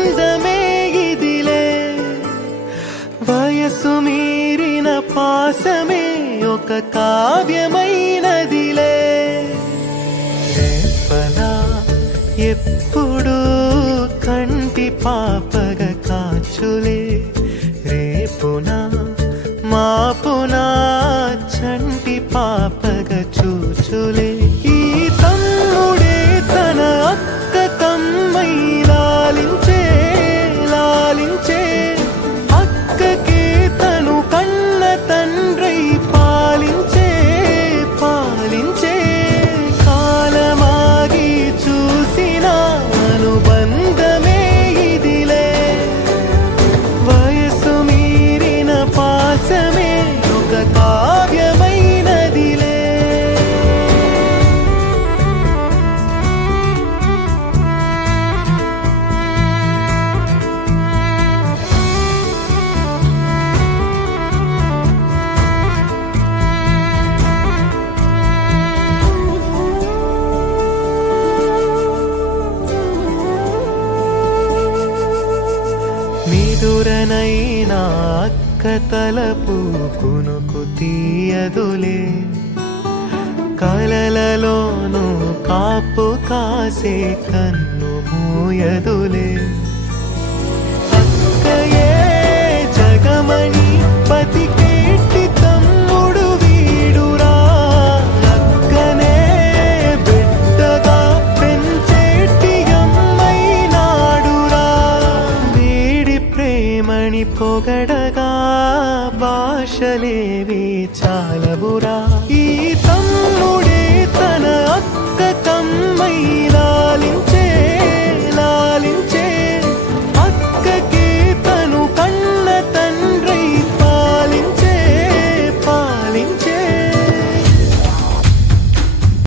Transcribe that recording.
అనుబంధమే ఇదిలే వయసు మీరిన పాసమే ఒక కావ్యమైనదిలే రేపలా ఎప్పుడు కంటి పాపగ కాచులే రేపునా మాపునా చంటి పాపగ చూచులే ఈ తమ్ముడే తన అక్క కమ్మై లాలించే లాలించే అక్కకే తను కన్న తండ్రై పాలించే పాలించే కాలమాగి చూసిన అనుబంధమే ఇదిలే వయసు మీరిన పాసమే ఒక కావ్యమైనదిలే నిదురనైనా అక్క తలపు కునుకు తీయదులే కలలలోనూ కాపు కాసే కన్ను మూయదులే అక్కయే జగమణి పతికేటి తమ్ముడు వీడురా అక్కనే బిడ్డగా పెంచేటి అమ్మైనాడురా వీడి ప్రేమని పొగడగా భాషలేవి చాలవురా ఈ తమ్ముడే తన అక్క కమ్మై